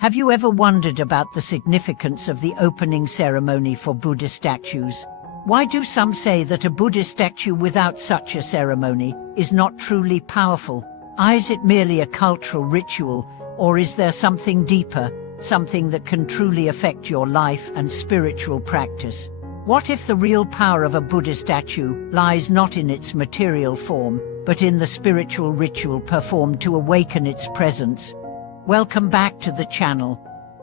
Have you ever wondered about the significance of the opening ceremony for Buddha statues? Why do some say that a Buddha statue without such a ceremony is not truly powerful? Is it merely a cultural ritual, or is there something deeper, something that can truly affect your life and spiritual practice? What if the real power of a Buddha statue lies not in its material form, but in the spiritual ritual performed to awaken its presence? Welcome back to the channel.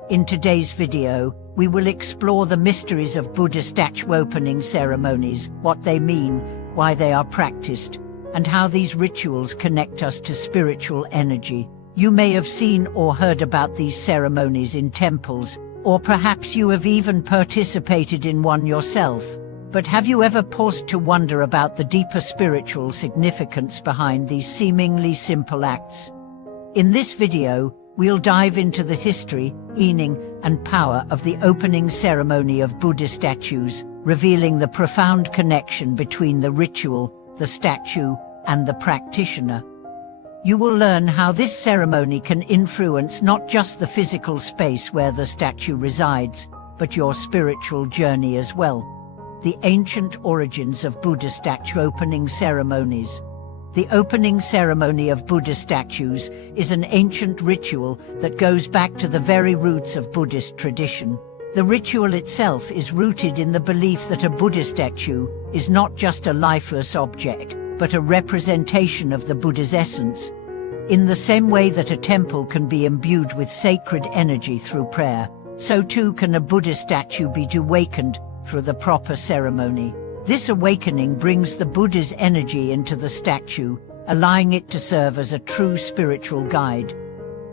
In today's video, we will explore the mysteries of Buddha statue opening ceremonies, what they mean, why they are practiced, and how these rituals connect us to spiritual energy. You may have seen or heard about these ceremonies in temples, or perhaps you have even participated in one yourself. But have you ever paused to wonder about the deeper spiritual significance behind these seemingly simple acts? In this video, we'll dive into the history, meaning, and power of the opening ceremony of Buddha statues, revealing the profound connection between the ritual, the statue, and the practitioner. You will learn how this ceremony can influence not just the physical space where the statue resides, but your spiritual journey as well. The ancient origins of Buddha statue opening ceremonies. The opening ceremony of Buddha statues is an ancient ritual that goes back to the very roots of Buddhist tradition. The ritual itself is rooted in the belief that a Buddha statue is not just a lifeless object, but a representation of the Buddha's essence. In the same way that a temple can be imbued with sacred energy through prayer, so too can a Buddha statue be awakened through the proper ceremony. This awakening brings the Buddha's energy into the statue, allowing it to serve as a true spiritual guide.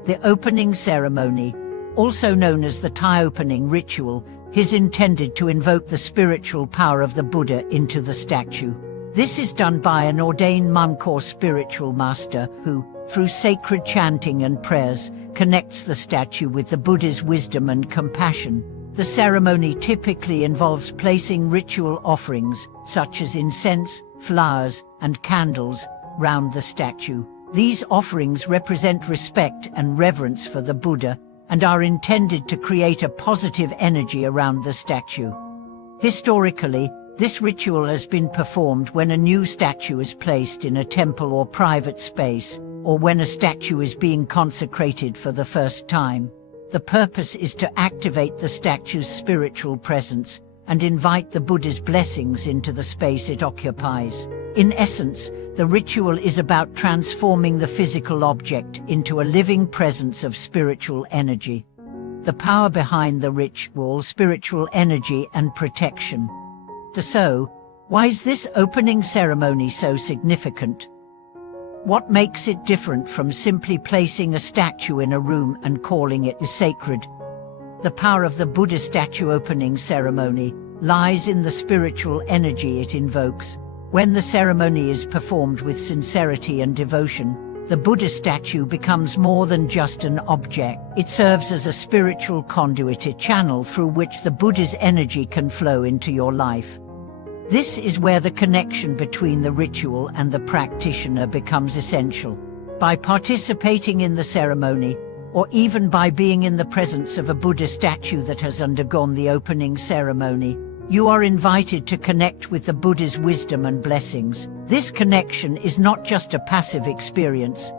The opening ceremony, also known as the tie opening ritual, is intended to invoke the spiritual power of the Buddha into the statue. This is done by an ordained monk or spiritual master who, through sacred chanting and prayers, connects the statue with the Buddha's wisdom and compassion. The ceremony typically involves placing ritual offerings, such as incense, flowers, and candles, round the statue. These offerings represent respect and reverence for the Buddha, and are intended to create a positive energy around the statue. Historically, this ritual has been performed when a new statue is placed in a temple or private space, or when a statue is being consecrated for the first time. The purpose is to activate the statue's spiritual presence and invite the Buddha's blessings into the space it occupies. In essence, the ritual is about transforming the physical object into a living presence of spiritual energy. The power behind the ritual: spiritual energy and protection. So, why is this opening ceremony so significant? What makes it different from simply placing a statue in a room and calling it sacred? The power of the Buddha statue opening ceremony lies in the spiritual energy it invokes. When the ceremony is performed with sincerity and devotion, the Buddha statue becomes more than just an object. It serves as a spiritual conduit, a channel through which the Buddha's energy can flow into your life. This is where the connection between the ritual and the practitioner becomes essential. By participating in the ceremony, or even by being in the presence of a Buddha statue that has undergone the opening ceremony, you are invited to connect with the Buddha's wisdom and blessings. This connection is not just a passive experience.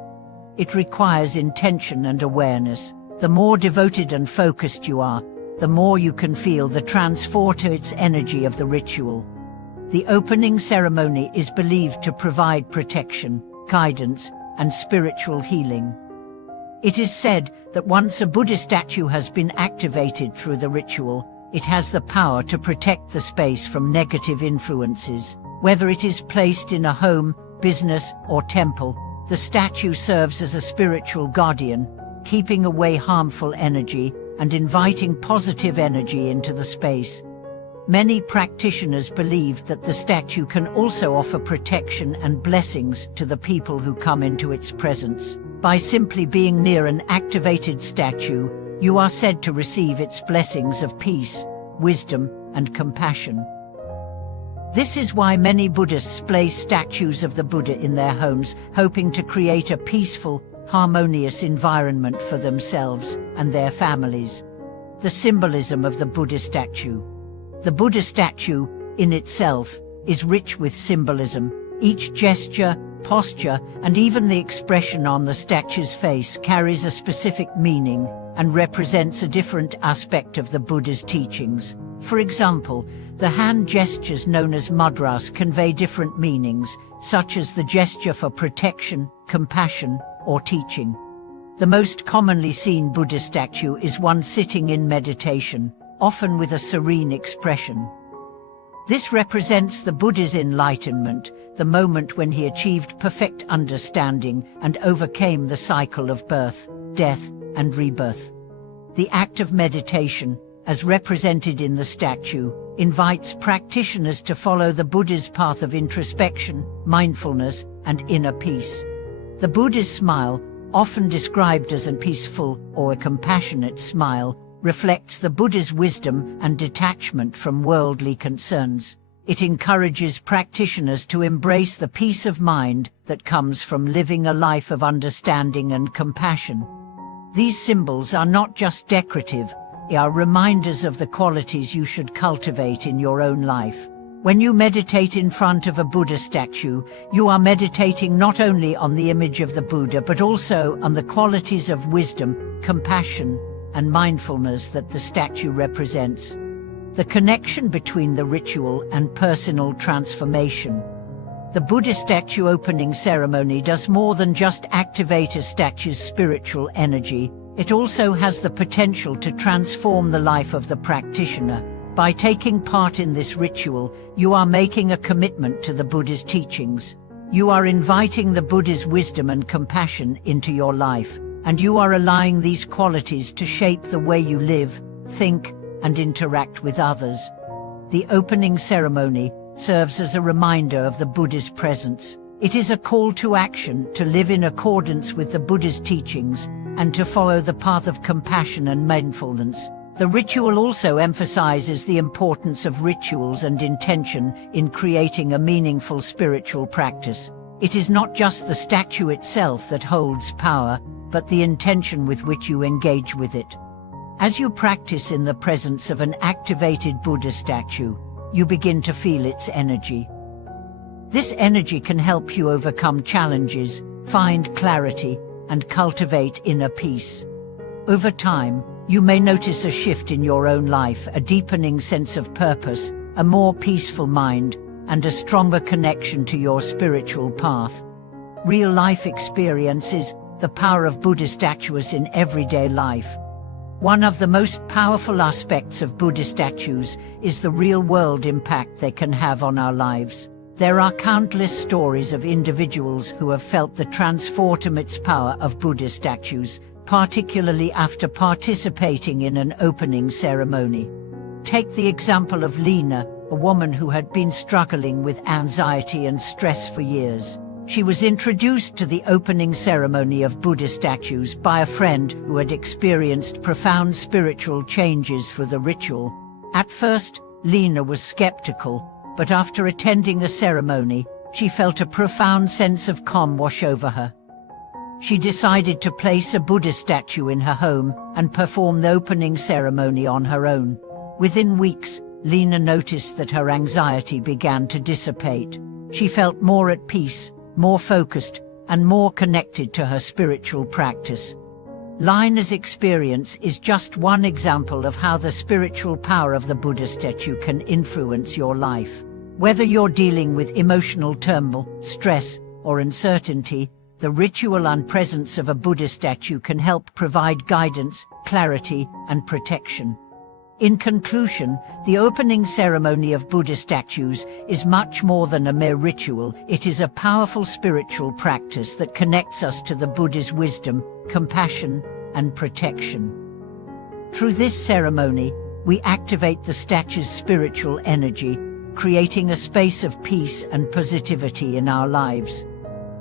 It requires intention and awareness. The more devoted and focused you are, the more you can feel the transformative energy of the ritual. The opening ceremony is believed to provide protection, guidance, and spiritual healing. It is said that once a Buddha statue has been activated through the ritual, it has the power to protect the space from negative influences. Whether it is placed in a home, business, or temple, the statue serves as a spiritual guardian, keeping away harmful energy and inviting positive energy into the space. Many practitioners believe that the statue can also offer protection and blessings to the people who come into its presence. By simply being near an activated statue, you are said to receive its blessings of peace, wisdom, and compassion. This is why many Buddhists place statues of the Buddha in their homes, hoping to create a peaceful, harmonious environment for themselves and their families. The symbolism of the Buddha statue. The Buddha statue, in itself, is rich with symbolism. Each gesture, posture, and even the expression on the statue's face carries a specific meaning and represents a different aspect of the Buddha's teachings. For example, the hand gestures known as mudras convey different meanings, such as the gesture for protection, compassion, or teaching. The most commonly seen Buddha statue is one sitting in meditation, often with a serene expression. This represents the Buddha's enlightenment, the moment when he achieved perfect understanding and overcame the cycle of birth, death, and rebirth. The act of meditation, as represented in the statue, invites practitioners to follow the Buddha's path of introspection, mindfulness, and inner peace. The Buddha's smile, often described as a peaceful or a compassionate smile, reflects the Buddha's wisdom and detachment from worldly concerns. It encourages practitioners to embrace the peace of mind that comes from living a life of understanding and compassion. These symbols are not just decorative, they are reminders of the qualities you should cultivate in your own life. When you meditate in front of a Buddha statue, you are meditating not only on the image of the Buddha but also on the qualities of wisdom, compassion, and mindfulness that the statue represents. The connection between the ritual and personal transformation. The Buddha statue opening ceremony does more than just activate a statue's spiritual energy. It also has the potential to transform the life of the practitioner. By taking part in this ritual, you are making a commitment to the Buddha's teachings. You are inviting the Buddha's wisdom and compassion into your life, and you are allowing these qualities to shape the way you live, think, and interact with others. The opening ceremony serves as a reminder of the Buddha's presence. It is a call to action to live in accordance with the Buddha's teachings and to follow the path of compassion and mindfulness. The ritual also emphasizes the importance of rituals and intention in creating a meaningful spiritual practice. It is not just the statue itself that holds power, but the intention with which you engage with it. As you practice in the presence of an activated Buddha statue, you begin to feel its energy. This energy can help you overcome challenges, find clarity, and cultivate inner peace. Over time, you may notice a shift in your own life, a deepening sense of purpose, a more peaceful mind, and a stronger connection to your spiritual path. Real-life experiences, the power of Buddha statues in everyday life. One of the most powerful aspects of Buddha statues is the real-world impact they can have on our lives. There are countless stories of individuals who have felt the transformative power of Buddha statues, particularly after participating in an opening ceremony. Take the example of Lena, a woman who had been struggling with anxiety and stress for years. She was introduced to the opening ceremony of Buddha statues by a friend who had experienced profound spiritual changes through the ritual. At first, Lena was skeptical, but after attending the ceremony, she felt a profound sense of calm wash over her. She decided to place a Buddha statue in her home and perform the opening ceremony on her own. Within weeks, Lena noticed that her anxiety began to dissipate. She felt more at peace, more focused, and more connected to her spiritual practice. Lena's experience is just one example of how the spiritual power of the Buddha statue can influence your life. Whether you're dealing with emotional turmoil, stress, or uncertainty, the ritual and presence of a Buddha statue can help provide guidance, clarity, and protection. In conclusion, the opening ceremony of Buddha statues is much more than a mere ritual. It is a powerful spiritual practice that connects us to the Buddha's wisdom, compassion, and protection. Through this ceremony, we activate the statue's spiritual energy, creating a space of peace and positivity in our lives.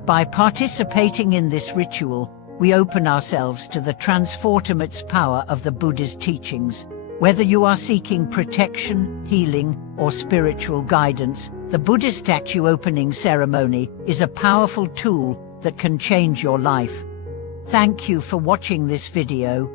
By participating in this ritual, we open ourselves to the transformative power of the Buddha's teachings. Whether you are seeking protection, healing, or spiritual guidance, the Buddha statue opening ceremony is a powerful tool that can change your life. Thank you for watching this video.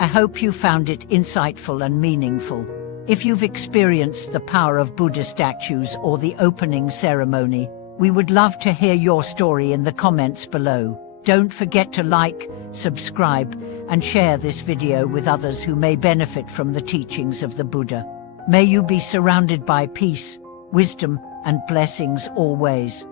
I hope you found it insightful and meaningful. If you've experienced the power of Buddha statues or the opening ceremony, we would love to hear your story in the comments below. Don't forget to like, subscribe, and share this video with others who may benefit from the teachings of the Buddha. May you be surrounded by peace, wisdom, and blessings always.